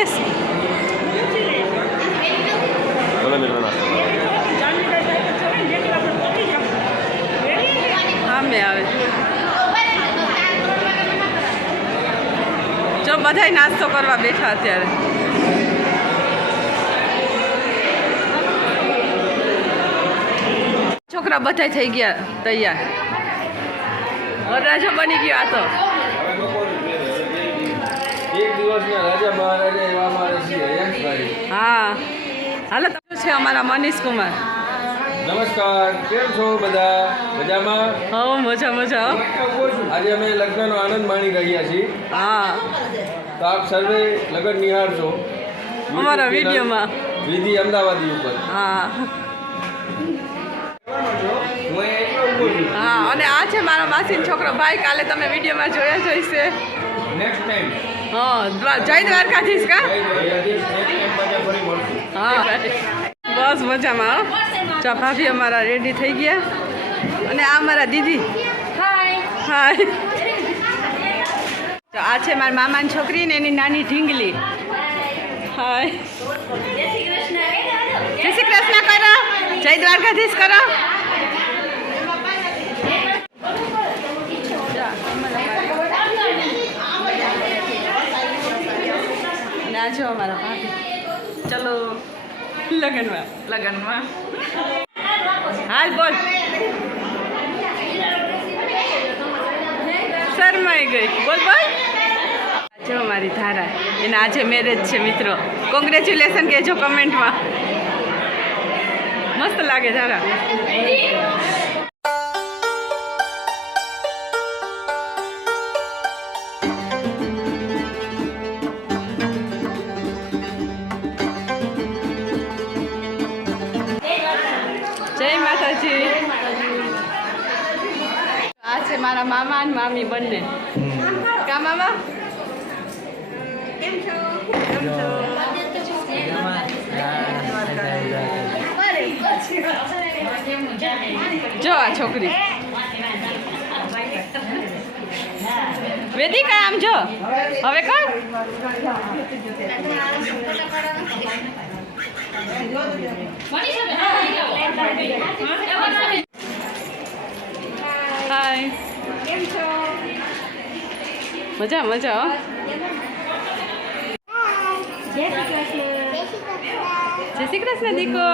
Less હા મેં આવે જો બધાય નાસ્તો કરવા બેઠા અત્યારે છોકરા બધાય થઈ ગયા તૈયાર વરરાજા બની ગયો આ તો એક દિવસના રાજા મહારાજા એવા અમારે છે યશભાઈ. હા હાલો તમે છે અમારા મનીષ કુમાર. નમસ્કાર, કેમ છો બધા? મજામાં? હા મજા મજા હો. આજે અમે લગ્નનો આનંદ માણી રહ્યા છીએ. હા તો આપ સર્વે લગ્ન નિહાળશો અમારા વિડીયોમાં વિધિ અમદાવાદી ઉપર. હા હું એટલો ઊભો છું. હા અને આ છે મારા માસીનો છોકરો ભાઈ. કાલે તમે વિડીયોમાં જોયા જોઈશે. નેક્સ્ટ ટાઈમ હા જય દ્વારકાધીશ કા. નેક્સ્ટ ટાઈમ પાછા ફરી મળશું. હા બસ મજામાં હો. ચા ભાભી અમારા રેડી થઈ ગયા અને આ મારા દીદી. હાય તો આ છે મારા મામાની છોકરી ને એની નાની ઢીંગલી. હાય જય શ્રી કૃષ્ણ કરો, જય દ્વારકાધીશ કરો. અને આ જો અમારા ભાભી. ચલો લગનમાં લગનમાં હાલ બોલ. શરમાઈ ગઈ. બોલ બોલ. જો મારી ધારા એના આજે મેરેજ છે મિત્રો. કોંગ્રેચ્યુલેશન કહેજો કમેન્ટમાં. મસ્ત લાગે ધારા. જય માતાજી. આ છે મારા મામા અને મામી બંને. કા મામા કેમ છો? જો આ છોકરી વેદિકા આમ જો હવે કર. હાય કેમ છો? મજા મજા હો. જય શ્રી કૃષ્ણ દીકો.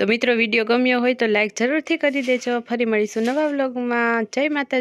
તો મિત્રો વિડીયો ગમ્યો હોય તો લાઈક જરૂરથી કરી દેજો. ફરી મળીશું નવા વ્લોગમાં. જય માતા.